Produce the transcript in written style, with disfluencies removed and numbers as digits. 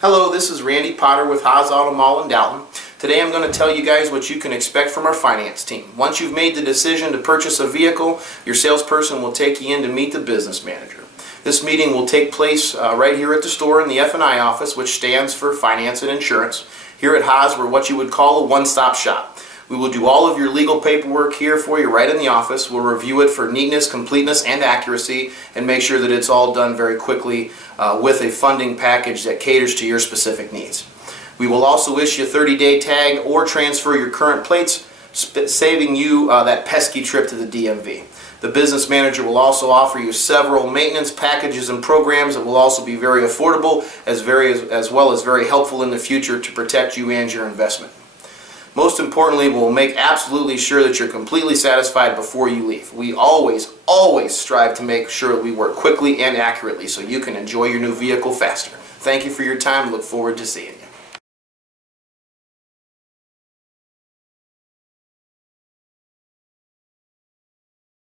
Hello, this is Randy Potter with Haas Auto Mall in Dalton. Today I'm going to tell you guys what you can expect from our finance team. Once you've made the decision to purchase a vehicle, your salesperson will take you in to meet the business manager. This meeting will take place right here at the store in the F&I office, which stands for Finance and Insurance. Here at Haas, we're what you would call a one-stop shop. We will do all of your legal paperwork here for you right in the office. We'll review it for neatness, completeness, and accuracy, and make sure that it's all done very quickly with a funding package that caters to your specific needs. We will also issue a 30-day tag or transfer your current plates, saving you that pesky trip to the DMV. The business manager will also offer you several maintenance packages and programs that will also be very affordable as well as very helpful in the future to protect you and your investment. Most importantly, we'll make absolutely sure that you're completely satisfied before you leave. We always strive to make sure that we work quickly and accurately so you can enjoy your new vehicle faster. Thank you for your time. Look forward to seeing you.